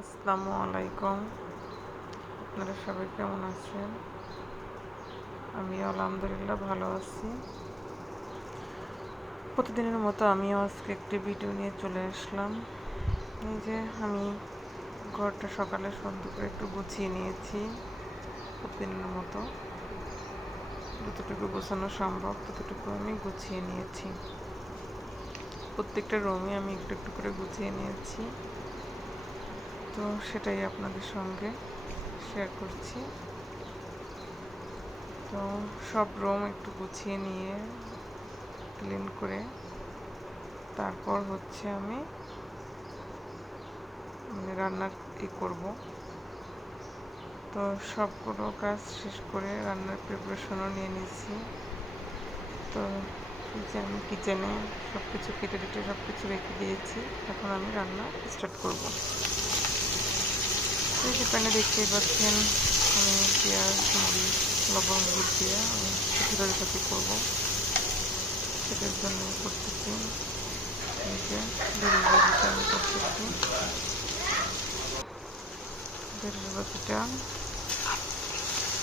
আসসালামু আলাইকুম। আপনারা সবাই কেমন আছেন? আমি আলহামদুলিল্লাহ ভালো আছি। প্রতিদিনের মতো আমিও আজকে একটি ভিডিও নিয়ে চলে আসলাম। এই যে আমি ঘরটা সকালে সুন্দর করে একটু গুছিয়ে নিয়েছি। প্রতিদিনের মতো যতটুকু গোছানো সম্ভব ততটুকু আমি গুছিয়ে নিয়েছি। প্রত্যেকটা রুমে আমি একটু একটু করে গুছিয়ে নিয়েছি, তো সেটাই আপনাদের সঙ্গে শেয়ার করছি। তো সব রুম একটু গুছিয়ে নিয়ে ক্লিন করে তারপর হচ্ছে আমি রান্নার করব। তো সবগুলো কাজ শেষ করে রান্নার প্রিপারেশনও নিয়ে নিয়েছি। তো আমি কিচেনে সব কিছু কেটে টেটে সব কিছু রেখে দিয়েছি। এখন আমি রান্না স্টার্ট করব। তো এই যে প্যানে দেখতেই পাচ্ছেন আমি পেঁয়াজ, মরিচ, লবণ হলুদ দিয়ে আমি তরকারি করবো। সেটার জন্য করতেছি এই যে বেগুন ভাজিটা আমি করতেছি। বেগুন ভাজিটা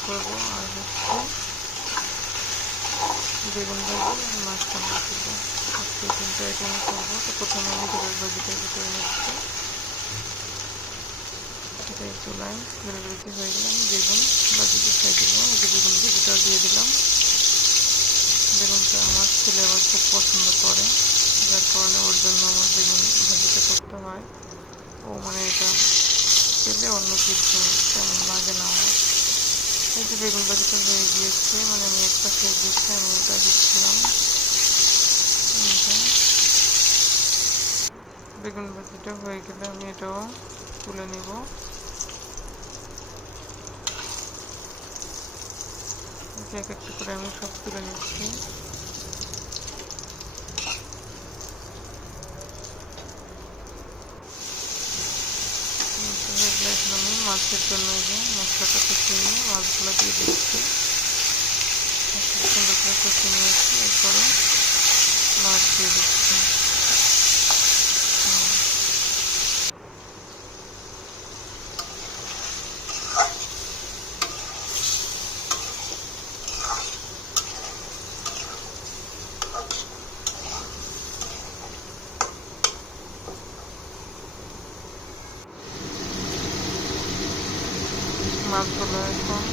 করবো আর হচ্ছে বেগুন ভাজি আর মাছ রান্না করবো। আজকে 3টা আইটেম করবো। তো প্রথমে আমি বেগুন ভাজিটা করে নিচ্ছি। সেটাই চুলায় বেগুন ভাজি হয়ে গেলে আমি বেগুন ভাজি বসাই দেবো। এই যে বেগুন ভাজিটাও দিয়ে দিলাম। বেগুনটা আমার ছেলে আবার খুব পছন্দ করে, যার কারণে ওর জন্য আমার বেগুন ভাজিটা করতে হয়। ও এটা পেলে অন্য কিছু তেমন লাগে না আমার। এই যে বেগুন ভাজিটা হয়ে গিয়েছে, আমি এক পাশে দিচ্ছি, আমি ওটা দিচ্ছিলাম। বেগুন ভাজিটা হয়ে গেলে আমি এটাও তুলে নিব। এক একটা করে আমি সব তুলে নিচ্ছি। এখন আমি মাছের জন্য যে মশলাটা কষিয়ে নিয়ে মাছগুলো দিয়ে দিচ্ছি। সুন্দর করে কষিয়ে নিয়েছি, এরপরে মাছ দিয়ে দিচ্ছি। মাছগুলো এখন